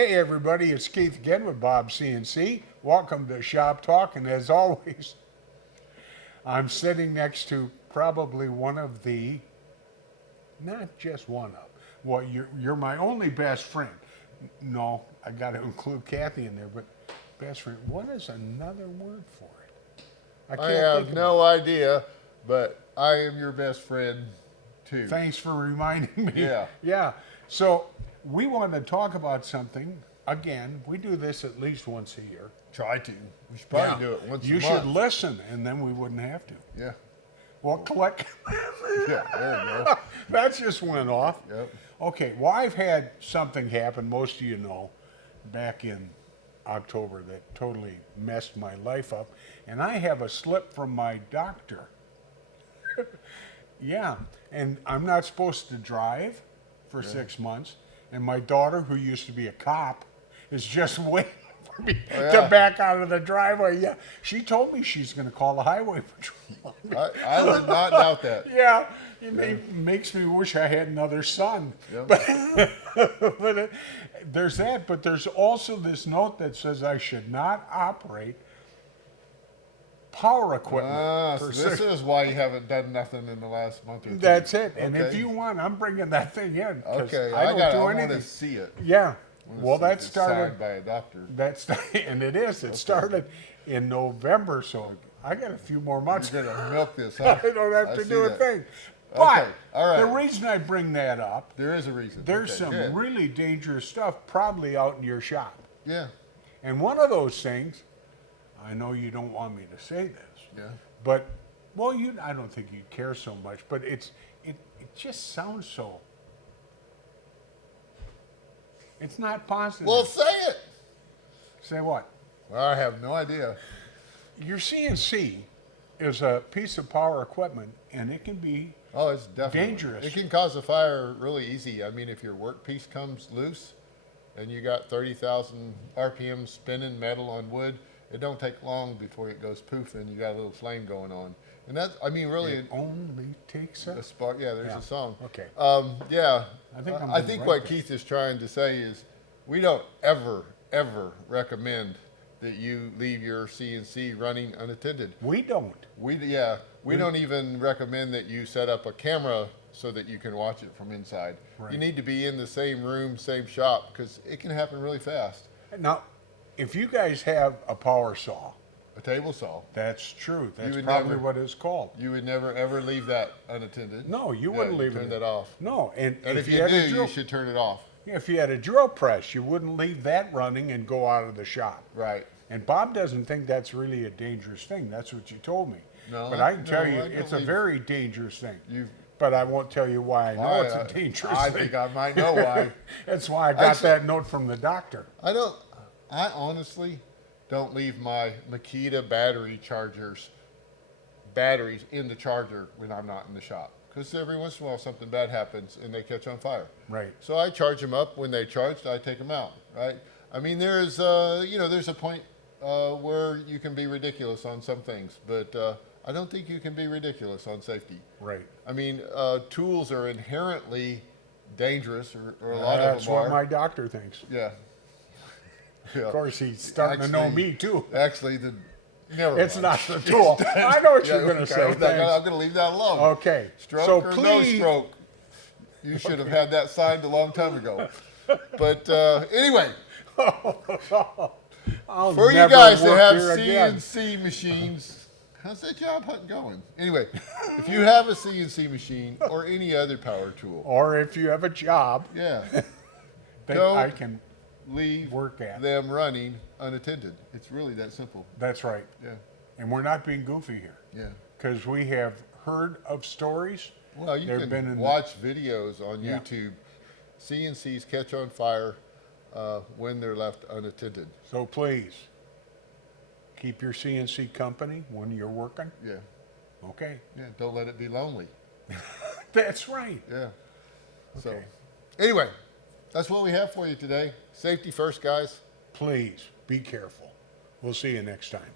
Hey everybody, it's Keith again with Bob CNC. Welcome to Shop Talk, and as always, I'm sitting next to probably one of the, not just one of, well, you're my only best friend. No, I got to include Kathy in there, but best friend, what is another word for it? I can't have think no idea, but I am your best friend too. Thanks for reminding me. Yeah. Yeah. So we want to talk about something. Again, we do this at least once a year. Try to. We should probably Yeah. do it once a You month. should listen, and then we wouldn't have to. Yeah. Well, collect. Yeah, there you go. That just went off. Yep. Okay, well, I've had something happen, most of you know, back in October that totally messed my life up. And I have a slip from my doctor. Yeah, and I'm not supposed to drive for 6 months. And my daughter, who used to be a cop, is just waiting for me to back out of the driveway. Yeah, she told me she's going to call the highway patrol. I would not doubt that. Yeah, makes me wish I had another son. Yep. But there's that, but there's also this note that says I should not operate power equipment. So this is why you haven't done nothing in the last month or two. That's it. And if Okay. you want, I'm bringing that thing in. 'Cause Okay, I don't do I want anything. to see it. Yeah. I wanna Well, see that if it's started. signed by a doctor. And it is. It started in November, so I got a few more months. You're gonna milk this, huh? I don't have to see do a that. thing. But Okay, all right. the reason I bring that up, There is a reason. there's Okay, some good. really dangerous stuff probably out in your shop. Yeah. And one of those things, I know you don't want me to say this, Yeah. but well, I don't think you care so much, but it just sounds so. It's not positive. Well, say it. Say what? Well, I have no idea. Your CNC is a piece of power equipment, and it can be Oh, it's definitely dangerous. It can cause a fire really easy. I mean, if your workpiece comes loose and you got 30,000 RPM spinning metal on wood, it don't take long before it goes poof and you got a little flame going on. And that's, I mean, really It only takes a spark. Yeah, there's Yeah. a song. Okay. Yeah. I think I'm I doing think right what there. Keith is trying to say is we don't ever recommend that you leave your CNC running unattended. We don't. We don't even recommend that you set up a camera so that you can watch it from inside. Right. You need to be in the same room, same shop, because it can happen really fast. Now, if you guys have a power saw, A table saw. that's true. That's would probably never- what it's called. You would never ever leave that unattended. No, you Yeah, wouldn't leave turn it. that off. No, and And if you you had do, a drill, you should turn it off. if you had a drill press, you wouldn't leave that running and go out of the shop. Right. And Bob doesn't think that's really a dangerous thing. That's what you told me. No, but I can tell no, you, I don't it's a believe- very dangerous thing. You've But I won't tell you why I know it's a dangerous I thing. think I might know why. That's why I got Actually- that note from the doctor. I honestly don't leave my Makita batteries in the charger when I'm not in the shop. Because every once in a while something bad happens and they catch on fire. Right. So I charge them up. When they charged, I take them out, right? I mean, there's a point where you can be ridiculous on some things, but I don't think you can be ridiculous on safety. Right. I mean, tools are inherently dangerous, or a lot That's of them what are. my doctor thinks. Yeah. Yeah. Of course, he's starting to know me too. Actually, never It's mind. not the tool. I know what you're going to okay, say. I'm going Thanks. to leave that alone. Okay. Stroke so or please, no stroke. You should have had that signed a long time ago. But anyway, I'll for you never guys that work have here again. CNC machines, how's that job hunt going? Anyway, if you have a CNC machine or any other power tool, Or if you have a job yeah, that Go. I can leave work at. them running unattended. It's really that simple. That's right. Yeah, And we're not being goofy here. yeah. Because we have heard of stories. Well, you They've been can in watch videos on Yeah. YouTube. CNCs catch on fire when they're left unattended. So please, keep your CNC company when you're working. Yeah, Okay. yeah. Don't let it be lonely. That's right. Yeah. So, Okay. anyway, that's what we have for you today. Safety first, guys. Please be careful. We'll see you next time.